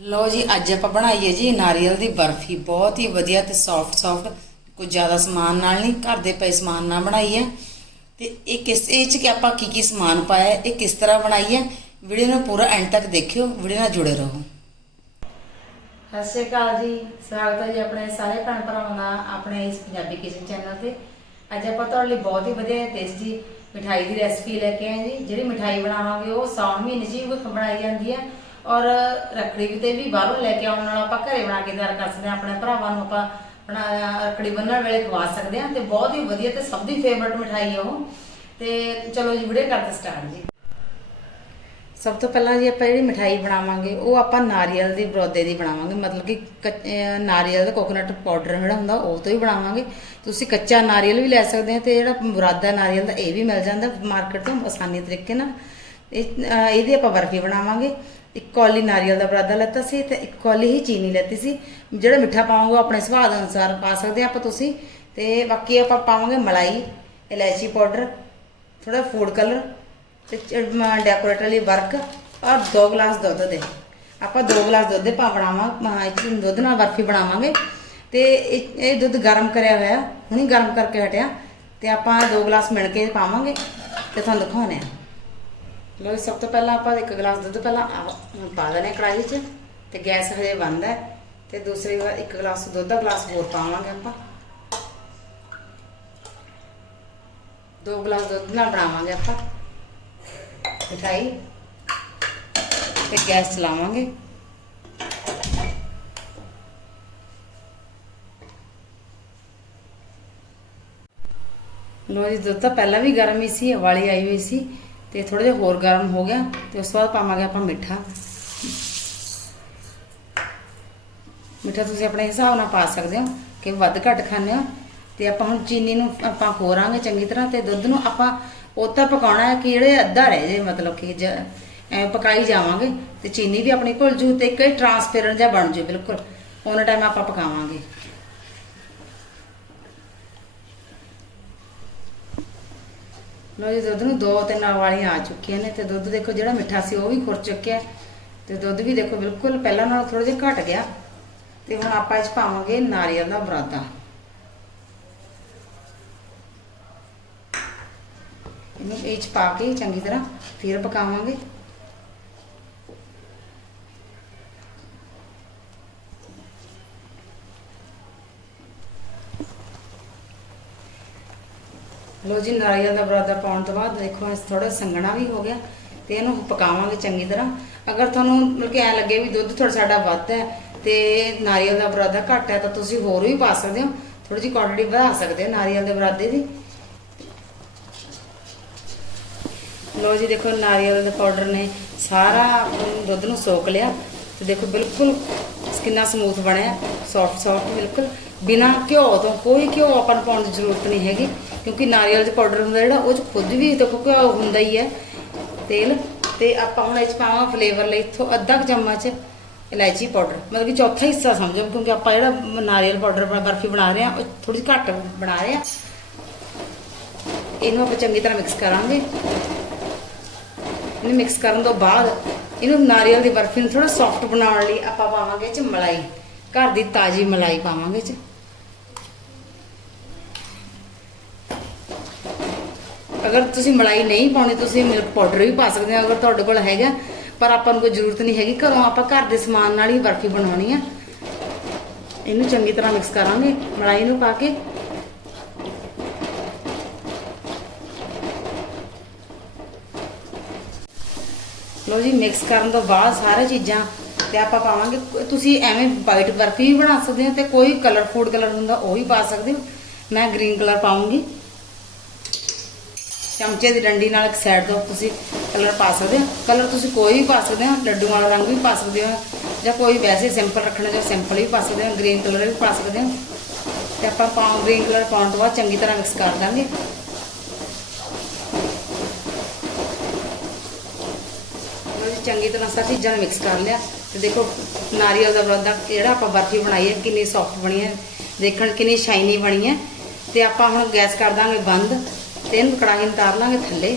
ਲਓ ਜੀ, ਅੱਜ ਆਪਾਂ ਬਣਾਈਏ ਜੀ ਨਾਰੀਅਲ ਦੀ ਬਰਫੀ। ਬਹੁਤ ਹੀ ਵਧੀਆ ਤੇ ਸੌਫਟ ਸੌਫਟ ਕੋਈ ਜ਼ਿਆਦਾ ਸਮਾਨ ਨਾਲ ਨਹੀਂ, ਘਰ ਦੇ ਪਏ ਸਮਾਨ ਨਾਲ ਬਣਾਈ ਹੈ ਤੇ ਇਹ ਕਿਸ, ਇਹ ਚ ਕਿ ਆਪਾਂ ਕੀ ਕੀ ਸਮਾਨ ਪਾਇਆ ਇਹ ਕਿਸ ਤਰ੍ਹਾਂ ਬਣਾਈ ਹੈ, ਵੀਡੀਓ ਨੂੰ ਪੂਰਾ ਐਂਡ ਤੱਕ ਦੇਖਿਓ, ਵੀਡੀਓ ਨਾਲ ਜੁੜੇ ਰਹੋ। ਸਤਿ ਸ਼੍ਰੀ ਅਕਾਲ ਜੀ, ਸਵਾਗਤ ਹੈ ਜੀ ਆਪਣੇ ਸਾਰੇ ਭੈਣ ਭਰਾਵਾਂ ਦਾ, ਆਪਣੇ ਇਸ ਪੰਜਾਬੀ ਕਿਚਨ ਚੈਨਲ ਤੇ। ਅੱਜ ਆਪਾਂ ਤੁਹਾਡੇ ਲਈ ਬਹੁਤ ਹੀ ਵਧੀਆ ਟੇਸਟੀ ਮਿਠਾਈ ਦੀ ਰੈਸਪੀ ਲੈ ਕੇ ਆਏ ਜੀ। ਜਿਹੜੀ ਮਿਠਾਈ ਬਣਾਵਾਂਗੇ, ਉਹ ਸਾਉਣ ਮਹੀਨੇ 'ਚ ਬਣਾਈ ਜਾਂਦੀ ਹੈ। ਔਰ ਰੱਖੜੀ ਤੇ ਵੀ ਬਾਹਰੋਂ ਲੈ ਕੇ ਆਉਣ ਨਾਲ ਆਪਾਂ ਘਰੇ ਬਣਾ ਕੇ ਤਿਆਰ ਕਰ ਸਕਦੇ ਹਾਂ, ਆਪਣੇ ਭਰਾਵਾਂ ਨੂੰ ਆਪਾਂ ਬਣਾ, ਰੱਖੜੀ ਬੰਨਣ ਵੇਲੇ ਖਵਾ ਸਕਦੇ ਹਾਂ ਤੇ ਬਹੁਤ ਹੀ ਵਧੀਆ ਤੇ ਸਭ ਦੀ ਫੇਵਰਟ ਮਿਠਾਈ ਹੈ ਉਹ। ਤੇ ਚਲੋ ਜੀ, ਵੀਡੀਓ ਕਰਦੇ ਸਟਾਰਟ ਜੀ। ਸਭ ਤੋਂ ਪਹਿਲਾਂ ਜੀ ਆਪਾਂ ਜਿਹੜੀ ਮਠਾਈ ਬਣਾਵਾਂਗੇ, ਉਹ ਆਪਾਂ ਨਾਰੀਅਲ ਦੀ, ਬਰੋਦੇ ਦੀ ਬਣਾਵਾਂਗੇ। ਮਤਲਬ ਕਿ ਕੱਚ- ਨਾਰੀਅਲ ਦਾ ਕੋਕੋਨਟ ਪਾਊਡਰ ਜਿਹੜਾ ਹੁੰਦਾ, ਉਹ ਤੋਂ ਹੀ ਬਣਾਵਾਂਗੇ। ਤੁਸੀਂ ਕੱਚਾ ਨਾਰੀਅਲ ਵੀ ਲੈ ਸਕਦੇ ਹੋ ਤੇ ਜਿਹੜਾ ਬੁਰਾਦਾ ਨਾਰੀਅਲ ਦਾ, ਇਹ ਵੀ ਮਿਲ ਜਾਂਦਾ ਮਾਰਕੀਟ ਤੋਂ ਆਸਾਨੀ ਤਰੀਕੇ ਨਾਲ। ਇਹ ਇਹਦੀ ਆਪਾਂ ਬਰਫੀ ਬਣਾਵਾਂਗੇ। ਇੱਕ ਕੌਲੀ ਨਾਰੀਅਲ ਦਾ ਬਰਾਦਾ ਲੈਤਾ ਸੀ ਤੇ ਇੱਕ ਕੌਲੀ ਹੀ ਚੀਨੀ ਲੈਤੀ ਸੀ। ਜਿਹੜਾ ਮਿੱਠਾ ਪਾਵਾਂਗੇ ਉਹ ਆਪਣੇ ਸੁਆਦ ਅਨੁਸਾਰ ਪਾ ਸਕਦੇ ਆ ਆਪਾਂ ਤੁਸੀਂ। ਤੇ ਬਾਕੀ ਆਪਾਂ ਪਾਵਾਂਗੇ ਮਲਾਈ, ਇਲਾਇਚੀ ਪਾਊਡਰ ਥੋੜਾ ਫੂਡ ਕਲਰ ਤੇ ਡੈਕੋਰੇਟਰ ਲਈ ਵਰਕ। ਔਰ 2 ਗਲਾਸ ਦੁੱਧ ਦੇ। ਆਪਾਂ 2 ਗਲਾਸ ਦੁੱਧ ਦੇ ਪਾ ਬਣਾਵਾਂ ਇਹ ਦੁੱਧ ਨਾਲ ਬਰਫੀ ਬਣਾਵਾਂਗੇ। ਤੇ ਇਹ ਇਹ ਦੁੱਧ ਗਰਮ ਕਰਿਆ ਹੋਇਆ, ਹੁਣੀ ਗਰਮ ਕਰਕੇ ਹਟਿਆ। ਤੇ ਆਪਾਂ 2 ਗਲਾਸ ਮਿਣ ਕੇ ਪਾਵਾਂਗੇ ਤੇ ਤੁਹਾਨੂੰ ਦਿਖਾਉਣੇ ਆ। ਲੋ ਸਭ ਤੋਂ ਪਹਿਲਾਂ ਆਪਾਂ ਇੱਕ ਗਲਾਸ ਦੁੱਧ ਪਹਿਲਾਂ ਆ- ਪਾ ਦੇਣੇ ਕੜਾਹੀ 'ਚ ਤੇ ਗੈਸ ਹਜੇ ਬੰਦ ਹੈ ਤੇ ਦੂਸਰੀ ਵਾਰ ਇੱਕ ਗਲਾਸ ਦੁੱਧ ਦਾ ਗਲਾਸ ਹੋਰ ਪਾਵਾਂਗੇ ਆਪਾਂ। ਦੋ ਗਲਾਸ ਦੁੱਧ ਨਾਲ ਬਣਾਵਾਂਗੇ ਆਪਾਂ। ਮਿਠਾਈ ਤੇ ਗੈਸ ਚਲਾਵਾਂਗੇ। ਲੋ ਜੀ, ਦੁੱਧ ਤਾਂ ਪਹਿਲਾਂ ਵੀ ਗਰਮ ਹੀ ਸੀ, ਉਬਾਲੀ ਆਈ ਹੋਈ ਸੀ। ਤੇ ਥੋੜਾ ਜਿਹਾ ਹੋਰ ਗਰਮ ਹੋ ਗਿਆ ਤੇ ਉਸ ਤੋਂ ਬਾਅਦ ਪਾਵਾਂਗੇ ਆਪਾਂ ਮਿੱਠਾ। ਮਿੱਠਾ ਤੁਸੀਂ ਆਪਣੇ ਹਿਸਾਬ ਨਾਲ ਪਾ ਸਕਦੇ ਹੋ ਕਿ ਵੱਧ ਘੱਟ ਖਾਂਦੇ ਹੋ। ਤੇ ਆਪਾਂ ਹੁਣ ਚੀਨੀ ਨੂੰ ਆਪਾਂ ਹੋਰਾਂਗੇ ਚੰਗੀ ਤਰ੍ਹਾਂ ਤੇ ਦੁੱਧ ਨੂੰ ਆਪਾਂ ਉਹ ਤਾਂ ਪਕਾਉਣਾ ਹੈ ਕਿ ਜਿਹੜੇ ਅੱਧਾ ਰਹਿ ਜੇ, ਮਤਲਬ ਕਿ ਜ- ਪਕਾਈ ਜਾਵਾਂਗੇ ਤੇ ਚੀਨੀ ਵੀ ਆਪਣੀ ਘੁਲ ਜੂ ਤੇ ਇੱਕ ਟ੍ਰਾਂਸਪੇਰੈਂਟ ਜਿਹਾ ਬਣ ਜੂ ਬਿਲਕੁਲ। ਉਹਨਾਂ ਟਾਈਮ ਆਪਾਂ ਪਕਾਵਾਂਗੇ। ਲੋ ਜੀ, ਦੁੱਧ ਨੂੰ ਦੋ ਤਿੰਨ ਵਾਲੀਆਂ ਆ ਚੁੱਕੀਆਂ ਨੇ ਤੇ ਦੁੱਧ ਦੇਖੋ ਜਿਹੜਾ ਮਿੱਠਾ ਸੀ ਉਹ ਵੀ ਖੁਰ ਚੁੱਕਿਆ ਤੇ ਦੁੱਧ ਵੀ ਦੇਖੋ ਬਿਲਕੁਲ ਪਹਿਲਾਂ ਨਾਲੋਂ ਥੋੜਾ ਜਿਹਾ ਘਟ ਗਿਆ। ਤੇ ਹੁਣ ਆਪਾਂ ਇਹ 'ਚ ਪਾਵਾਂਗੇ ਨਾਰੀਅਲ ਦਾ ਬਰਾਦਾ। ਇਹਨੂੰ ਇਹ 'ਚ ਪਾ ਕੇ ਚੰਗੀ ਤਰ੍ਹਾਂ ਫਿਰ ਪਕਾਵਾਂਗੇ। ਲੋ ਜੀ ਨਾਰੀਅਲ ਦਾ ਬਰਾਦਾ ਪਾਉਣ ਤੋਂ ਬਾਅਦ ਦੇਖੋ ਇਸ ਥੋੜਾ ਸੰਘਣਾ ਵੀ ਹੋ ਗਿਆ ਤੇ ਇਹਨੂੰ ਪਕਾਵਾਂਗੇ ਚੰਗੀ ਤਰ੍ਹਾਂ। ਅਗਰ ਤੁਹਾਨੂੰ ਮਤਲਬ ਕਿ ਐ ਲੱਗੇ ਵੀ ਦੁੱਧ ਥੋੜਾ ਸਾਡਾ ਵੱਧ ਹੈ ਤੇ ਨਾਰੀਅਲ ਦਾ ਬਰਾਦਾ ਘੱਟ ਹੈ ਤਾਂ ਤੁਸੀਂ ਹੋਰ ਵੀ ਪਾ ਸਕਦੇ ਹੋ। ਥੋੜੀ ਜਿਹੀ ਕੁਆਂਟੀਟੀ ਵਧਾ ਸਕਦੇ ਹੋ ਨਾਰੀਅਲ ਦੇ ਬਰਾਦੇ ਦੀ। ਲੋ ਜੀ ਦੇਖੋ ਨਾਰੀਅਲ ਦੇ ਪਾਊਡਰ ਨੇ ਸਾਰਾ ਅਮ, ਦੁੱਧ ਨੂੰ ਸੋਕ ਲਿਆ ਤੇ ਦੇਖੋ ਬਿਲਕੁਲ ਕਿੰਨਾ ਸਮੂਥ ਬਣਿਆ ਸੌਫਟ ਸੌਫਟ ਬਿਲਕੁਲ। ਬਿਨਾ ਘਿਓ ਤੋਂ ਕੋਈ ਘਿਓ ਆਪਾਂ ਨੂੰ ਪਾਉਣ ਦੀ ਜ਼ਰੂਰਤ ਨਹੀਂ ਹੈਗੀ, ਕਿਉਂਕਿ ਨਾਰੀਅਲ ਦੇ ਪਾਊਡਰ ਹੁੰਦਾ ਜਿਹੜਾ, ਉਹ ਚ ਖੁਦ ਵੀ ਦੇਖੋ ਘਿਓ ਹੁੰਦਾ ਹੀ ਹੈ। ਤੇਲ, ਤੇ ਆਪਾਂ ਹੁਣ ਇਹ ਚ ਪਾਵਾਂ ਫਲੇਵਰ ਲਈ ਥੋ ਅੱਧਾ ਕੁ ਚਮਚ ਇਲਾਇਚੀ ਪਾਊਡਰ ਮਤਲਬ ਕਿ ਚੌਥਾ ਹਿੱਸਾ ਸਮਝੋ, ਕਿਉਂਕਿ ਆਪਾਂ ਜਿਹੜਾ ਨਾਰੀਅਲ ਪਾਊਡਰ ਬਣਾ ਬਰਫੀ ਬਣਾ ਰਹੇ ਆ ਉਹ ਥੋੜੀ ਘੱਟ ਬਣਾ ਰਹੇ ਆ ਇਹਨੂੰ ਆਪਾਂ ਚੰਗੀ ਤਰ੍ਹਾਂ ਮਿਕਸ ਕਰਾਂਗੇ। ਇਹਨੂੰ ਮਿਕਸ ਕਰਨ ਤੋਂ ਬਾਅਦ ਇਹਨੂੰ ਨਾਰੀਅਲ ਦੀ ਬਰਫੀ ਨੂੰ ਥੋੜਾ ਸੌਫਟ ਬਣਾਉਣ ਲਈ ਆਪਾਂ ਪਾਵਾਂਗੇ ਚ ਮਲਾਈ। ਘਰ ਦੀ ਤਾਜ਼ੀ ਮਲਾਈ ਪਾਵਾਂਗੇ ਚ। ਅਗਰ ਤੁਸੀਂ ਮਲਾਈ ਨਹੀਂ ਪਾਉਣੀ, ਤੁਸੀਂ ਮਿਲਕ ਪਾਊਡਰ ਵੀ ਪਾ ਸਕਦੇ ਹੋ ਅਗਰ ਤੁਹਾਡੇ ਕੋਲ ਹੈਗਾ, ਪਰ ਆਪਾਂ ਨੂੰ ਕੋਈ ਜ਼ਰੂਰਤ ਨਹੀਂ ਹੈਗੀ। ਘਰੋਂ ਆਪਾਂ ਘਰ ਦੇ ਸਮਾਨ ਨਾਲ ਹੀ ਬਰਫੀ ਬਣਾਉਣੀ ਆ। ਇਹਨੂੰ ਚੰਗੀ ਤਰ੍ਹਾਂ ਮਿਕਸ ਕਰਾਂਗੇ, ਮਲਾਈ ਨੂੰ ਪਾ ਕੇ। ਲੋ ਜੀ ਮਿਕਸ ਕਰਨ ਤੋਂ ਬਾਅਦ ਸਾਰੇ ਚੀਜ਼ਾਂ ਤੇ ਆਪਾਂ ਪਾਵਾਂਗੇ। ਤੁਸੀਂ ਐਵੇਂ ਵਾਈਟ ਬਰਫੀ ਵੀ ਬਣਾ ਸਕਦੇ ਹੋ ਤੇ ਕੋਈ ਕਲਰ ਫੂਡ ਕਲਰ ਹੁੰਦਾ ਉਹ ਵੀ ਪਾ ਸਕਦੇ ਹੋ। ਮੈਂ ਗ੍ਰੀਨ ਕਲਰ ਪਾਉਂਗੀ ਚਮਚੇ ਦੀ ਡੰਡੀ ਨਾਲ ਇੱਕ ਸਾਈਡ ਤੋਂ ਤੁਸੀਂ ਕਲਰ ਪਾ ਸਕਦੇ ਹੋ। ਕਲਰ ਤੁਸੀਂ ਕੋਈ ਵੀ ਪਾ ਸਕਦੇ ਹੋ ਲੱਡੂਆਂ ਵਾਲਾ ਰੰਗ ਵੀ ਪਾ ਸਕਦੇ ਹੋ ਜਾਂ ਕੋਈ ਵੈਸੇ ਸਿੰਪਲ ਰੱਖਣਾ ਜਾਂ ਸਿੰਪਲ ਵੀ ਪਾ ਸਕਦੇ ਹੋ ਗ੍ਰੀਨ ਕਲਰ ਵੀ ਪਾ ਸਕਦੇ ਹੋ। ਤੇ ਆਪਾਂ ਪਾਉਂ ਗ੍ਰੀਨ ਕਲਰ ਪਾਉਣ ਤੋਂ ਬਾਅਦ ਚੰਗੀ ਤਰ੍ਹਾਂ ਮਿਕਸ ਕਰ ਦਾਂਗੇ ਉਹਨਾਂ ਨੇ ਚੰਗੀ ਤਰ੍ਹਾਂ ਸਾਰੀ ਚੀਜ਼ਾਂ ਨੂੰ ਮਿਕਸ ਕਰ ਲਿਆ ਤੇ ਦੇਖੋ ਨਾਰੀਅਲ ਦਾ ਬਰਦਾ ਜਿਹੜਾ ਆਪਾਂ ਬਰਫੀ ਬਣਾਈ ਹੈ ਕਿੰਨੀ ਸੌਫਟ ਬਣੀ ਹੈ, ਦੇਖਣ ਕਿੰਨੀ ਸ਼ਾਈਨੀ ਬਣੀ ਹੈ। ਤੇ ਆਪਾਂ ਹੁਣ ਗੈਸ ਕਰ ਦਾਂਗੇ ਬੰਦ ਤੇ ਇਹਨੂੰ ਕੜਾਹੀ ਨੂੰ ਤਾਰ ਲਾਂਗੇ ਥੱਲੇ।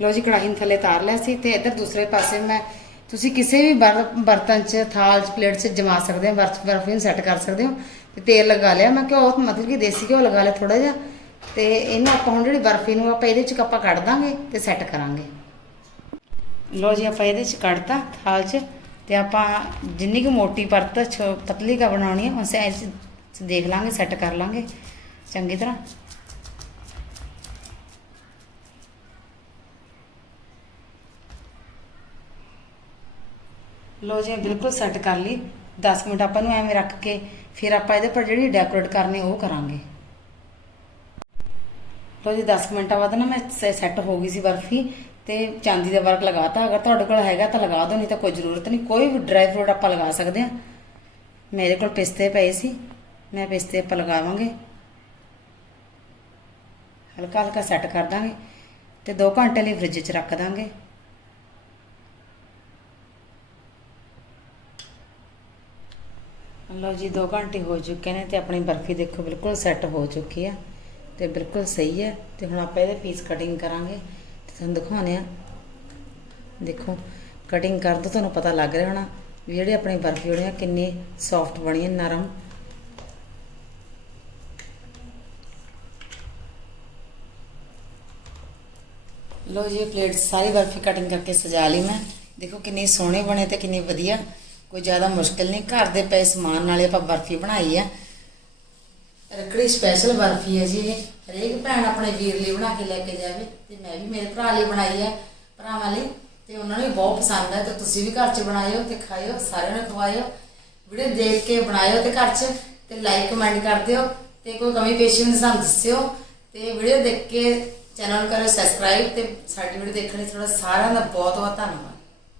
ਲੋ ਜੀ, ਕੜਾਹੀ ਨੂੰ ਥੱਲੇ ਤਾਰ ਲਿਆ ਸੀ ਤੇ ਇੱਧਰ ਦੂਸਰੇ ਪਾਸੇ ਮੈਂ, ਤੁਸੀਂ ਕਿਸੇ ਵੀ ਬਰ- ਬਰਤਨ 'ਚ, ਥਾਲ 'ਚ, ਪਲੇਟ 'ਚ ਜਮਾ ਸਕਦੇ ਹੋ, ਬਰਫ, ਬਰਫੀ ਨੂੰ ਸੈੱਟ ਕਰ ਸਕਦੇ ਹੋ। ਤੇ ਤੇਲ ਲਗਾ ਲਿਆ। ਮੈਂ ਘਿਓ ਮਤਲਬ ਕਿ ਦੇਸੀ ਘਿਓ ਲਗਾ ਲਿਆ ਥੋੜਾ ਜਿਹਾ। ਤੇ ਇਹਨੂੰ ਆਪਾਂ ਹੁਣ ਜਿਹੜੀ ਬਰਫੀ ਨੂੰ ਆਪਾਂ ਇਹਦੇ 'ਚ ਆਪਾਂ ਕੱਢ ਦਾਂਗੇ ਤੇ ਸੈੱਟ ਕਰਾਂਗੇ। ਲੋ ਜੀ ਆਪਾਂ ਇਹਦੇ 'ਚ ਕੱਢਤਾ ਥਾਲ 'ਚ ਤੇ ਆਪਾਂ ਜਿੰਨੀ ਕੁ ਮੋਟੀ ਪਰਤ ਛੋ- ਪਤਲੀ ਕਾ ਬਣਾਉਣੀ ਹੈ ਉਸੇ ਇਸ ਦੇਖ ਲਾਂਗੇ ਸੈੱਟ ਕਰ ਲਾਂਗੇ। ਚੰਗੀ ਤਰ੍ਹਾਂ। ਲੋ ਜੀ ਬਿਲਕੁਲ ਸੈੱਟ ਕਰ ਲਈ। 10 ਮਿੰਟ ਆਪਾਂ ਨੂੰ ਐਵੇਂ ਰੱਖ ਕੇ ਫਿਰ ਆਪਾਂ ਇਹਦੇ ਪਰ ਜਿਹੜੀ ਡੈਕੋਰੇਟ ਕਰਨੀ ਉਹ ਕਰਾਂਗੇ। ਲੋ ਜੀ 10 ਮਿੰਟਾਂ ਬਾਅਦ ਨਾ ਮੈਂ ਸੈੱਟ ਹੋ ਗਈ ਸੀ ਬਰਫੀ ਤੇ ਚਾਂਦੀ ਦਾ ਵਰਕ ਲਗਾਤਾ, ਅਗਰ ਤੁਹਾਡੇ ਕੋਲ ਹੈਗਾ ਤਾਂ ਲਗਾ ਦਿਓ, ਨਹੀਂ ਤਾਂ ਕੋਈ ਜ਼ਰੂਰਤ ਨਹੀਂ। ਕੋਈ ਵੀ ਡਰਾਈ ਫਰੂਟ ਆਪਾਂ ਲਗਾ ਸਕਦੇ ਆ ਮੇਰੇ ਕੋਲ ਪਿਸਤੇ ਪਏ ਸੀ, ਮੈਂ ਪਿਸਤੇ ਆਪਾਂ ਲਗਾਵਾਂਗੇ। ਹਲਕਾ ਹਲਕਾ ਸੈੱਟ ਕਰ ਦਾਂਗੇ ਤੇ 2 ਘੰਟੇ ਲਈ ਫ੍ਰਿਜ 'ਚ ਰੱਖ ਦਾਂਗੇ। ਲਓ ਜੀ 2 ਘੰਟੇ ਹੋ ਚੁੱਕੇ ਨੇ ਤੇ ਆਪਣੀ ਬਰਫੀ ਦੇਖੋ, ਬਿਲਕੁਲ ਸੈੱਟ ਹੋ ਚੁੱਕੀ ਆ। ਤੇ ਬਿਲਕੁਲ ਸਹੀ ਹੈ। ਤੇ ਹੁਣ ਆਪਾਂ ਇਹਦੇ ਪੀਸ ਕਟਿੰਗ ਕਰਾਂਗੇ। ਤੇ ਤੁਹਾਨੂੰ ਦਿਖਾਉਂਦੇ ਆ ਦੇਖੋ ਕਟਿੰਗ ਕਰ ਦੋ ਤੁਹਾਨੂੰ ਪਤਾ ਲੱਗ ਰਿਹਾ ਹੋਣਾ ਵੀ ਜਿਹੜੇ ਆਪਣੀ ਬਰਫੀ ਹੋਣੀ ਆ, ਕਿੰਨੀ ਸੌਫਟ ਬਣੀ ਹੈ ਨਰਮ। ਲੋ ਜੀ ਪਲੇਟ ਸਾਰੀ ਬਰਫੀ ਕਟਿੰਗ ਕਰਕੇ ਸਜਾ ਲਈ ਮੈਂ। ਦੇਖੋ, ਕਿੰਨੇ ਸੋਹਣੇ ਬਣੇ ਤੇ ਕਿੰਨੀ ਵਧੀਆ। ਕੋਈ ਜ਼ਿਆਦਾ ਮੁਸ਼ਕਿਲ ਨਹੀਂ। ਘਰ ਦੇ ਪਏ ਸਮਾਨ ਨਾਲੇ ਆਪਾਂ ਬਰਫੀ ਬਣਾਈ ਆ। ਰੱਖੜੀ ਸਪੈਸ਼ਲ ਬਰਫੀ ਹੈ ਜੀ ਇਹ। ਹਰੇਕ ਭੈਣ ਆਪਣੇ ਵੀਰ ਲਈ ਬਣਾ ਕੇ ਲੈ ਕੇ ਜਾਵੇ ਤੇ ਮੈਂ ਵੀ ਮੇਰੇ ਭਰਾ ਲਈ ਬਣਾਈ ਹੈ ਭਰਾਵਾਂ ਲਈ ਤੇ ਉਹਨਾਂ ਨੂੰ ਵੀ ਬਹੁਤ ਪਸੰਦ ਹੈ ਤੇ ਤੁਸੀਂ ਵੀ ਘਰ 'ਚ ਬਣਾਇਓ ਤੇ ਖਾਇਓ, ਸਾਰਿਆਂ ਨੂੰ ਖਵਾਇਓ। ਵੀਡੀਓ ਦੇਖ ਕੇ ਬਣਾਇਓ ਤੇ ਘਰ 'ਚ ਤੇ ਲਾਈਕ ਕਮੈਂਟ ਕਰ ਦਿਓ ਤੇ ਕੋਈ ਕਮੀ ਪੇਸ਼ੀ ਨੂੰ ਸਾਨੂੰ ਦੱਸਿਓ ਤੇ ਵੀਡੀਓ ਦੇਖ ਕੇ ਚੈਨਲ ਨੂੰ ਕਰੋ ਸਬਸਕ੍ਰਾਈਬ ਤੇ ਸਾਡੀ ਵੀਡੀਓ ਦੇਖਣ ਲਈ ਤੁਹਾਡਾ ਸਾਰਿਆਂ ਦਾ ਬਹੁਤ ਬਹੁਤ ਧੰਨਵਾਦ।